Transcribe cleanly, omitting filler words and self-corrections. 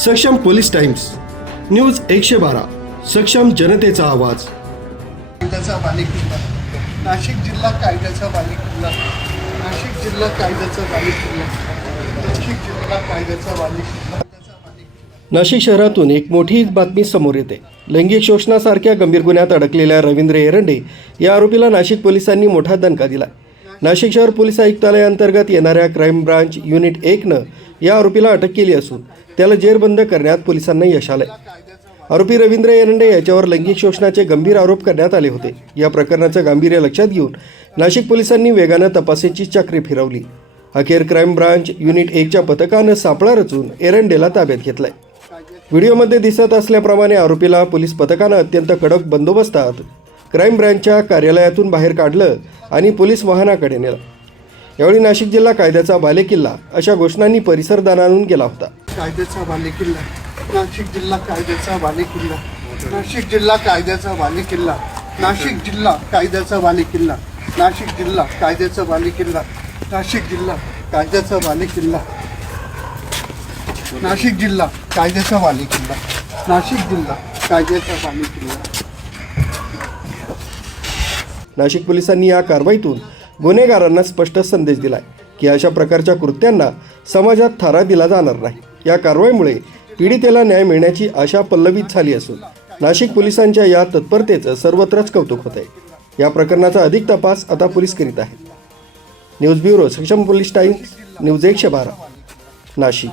सक्षम police times, news 112, सक्षम जनतेचा आवाज. कायद्याचा बालेकिल्ला, नाशिक जिल्हा कायद्याचा बालेकिल्ला, नाशिक जिल्हा कायद्याचा बालेकिल्ला, नाशिक जिल्हा कायद्याचा बालेकिल्ला. नाशिक शहरातून एक मोठी बातमी समोर येते. लैंगिक शोषणासारख्या गंभीर गुन्ह्यात अडकलेल्या रवींद्र एरंडे या आरोपीला नाशिक पोलिसांनी मोठा दणका दिला. नाशिक शहर पोलीस आयुक्तालयाअंतर्गत येणाऱ्या क्राईम ब्रांच युनिट 1नं या आरोपीला अटक केली असून त्याला जेरबंद करण्यात पोलिसांना यश आलंय. आरोपी रवींद्र एरंडे याच्यावर लैंगिक शोषणाचे गंभीर आरोप करण्यात आले होते. या प्रकरणाचं गांभीर्य लक्षात घेऊन नाशिक पोलिसांनी वेगानं तपासाची चक्री फिरवली. अखेर क्राईम ब्रांच युनिट 1च्या पथकानं सापळा रचून एरंडेला ताब्यात घेतलंय. व्हिडिओमध्ये दिसत असल्याप्रमाणे आरोपीला पोलीस पथकानं अत्यंत कडक बंदोबस्तात क्राईम ब्रँचच्या कार्यालयातून बाहेर काढलं आणि पोलीस वाहनाकडे नेलं. यावेळी नाशिक जिल्हा कायद्याचा बालेकिल्ला अशा घोषणांनी परिसर दणाणून गेला होता. कायद्याचा बालेकिल्ला, नाशिक जिल्हा कायद्याचा बालेकिल्ला, नाशिक जिल्हा कायद्याचा बालेकिल्ला, नाशिक जिल्हा कायद्याचा बालेकिल्ला, नाशिक जिल्हा कायद्याचा बालेकिल्ला, नाशिक जिल्हा कायद्याचा बालेकिल्ला, नाशिक जिल्हा कायद्याचा बालेकिल्ला, नाशिक जिल्हा कायद्याचा बालेकिल्ला. नाशिक पोलिसांनी या कारवाईतून गुन्हेगारांना स्पष्ट संदेश दिलाय की अशा प्रकारच्या कृत्यांना समाजात थारा दिला जाणार नाही. या कारवाईमुळे पीडितेला न्याय मिळण्याची आशा पल्लवित झाली असून नाशिक पोलिसांच्या या तत्परतेचं सर्वत्रच कौतुक होत आहे. या प्रकरणाचा अधिक तपास आता पोलीस करीत आहेत. न्यूज ब्युरो, सक्षम पोलीस टाइम्स, न्यूज 112, नाशिक.